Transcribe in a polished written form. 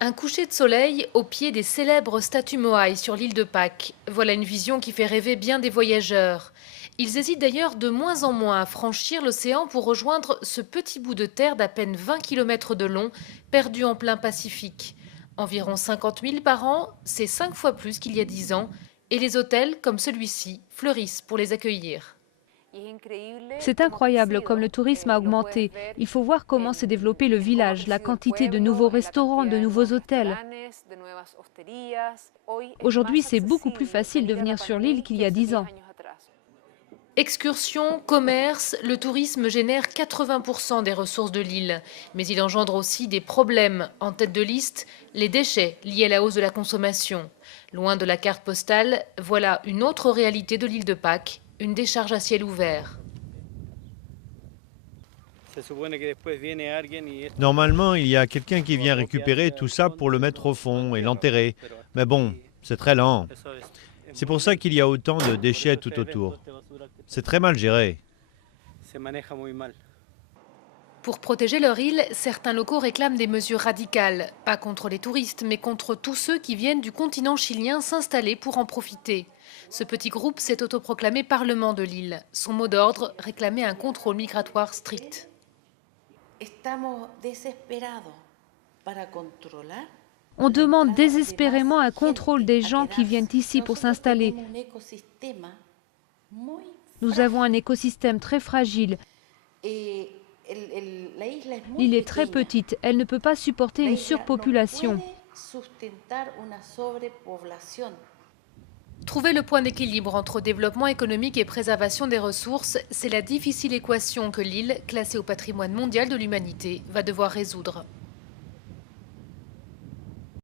Un coucher de soleil au pied des célèbres statues Moai sur l'île de Pâques. Voilà une vision qui fait rêver bien des voyageurs. Ils hésitent d'ailleurs de moins en moins à franchir l'océan pour rejoindre ce petit bout de terre d'à peine 20 km de long, perdu en plein Pacifique. Environ 50 000 par an, c'est 5 fois plus qu'il y a 10 ans. Et les hôtels, comme celui-ci, fleurissent pour les accueillir. C'est incroyable comme le tourisme a augmenté. Il faut voir comment s'est développé le village, la quantité de nouveaux restaurants, de nouveaux hôtels. Aujourd'hui, c'est beaucoup plus facile de venir sur l'île qu'il y a 10 ans. Excursions, commerce, le tourisme génère 80% des ressources de l'île. Mais il engendre aussi des problèmes. En tête de liste, les déchets liés à la hausse de la consommation. Loin de la carte postale, voilà une autre réalité de l'île de Pâques, une décharge à ciel ouvert. Normalement, il y a quelqu'un qui vient récupérer tout ça pour le mettre au fond et l'enterrer. Mais bon, c'est très lent. C'est pour ça qu'il y a autant de déchets tout autour. C'est très mal géré. Pour protéger leur île, certains locaux réclament des mesures radicales. Pas contre les touristes, mais contre tous ceux qui viennent du continent chilien s'installer pour en profiter. Ce petit groupe s'est autoproclamé Parlement de l'île. Son mot d'ordre, réclamer un contrôle migratoire strict. On demande désespérément un contrôle des gens qui viennent ici pour s'installer. Nous avons un écosystème très fragile. L'île est très petite, elle ne peut pas supporter une surpopulation. Trouver le point d'équilibre entre développement économique et préservation des ressources, c'est la difficile équation que l'île, classée au patrimoine mondial de l'humanité, va devoir résoudre.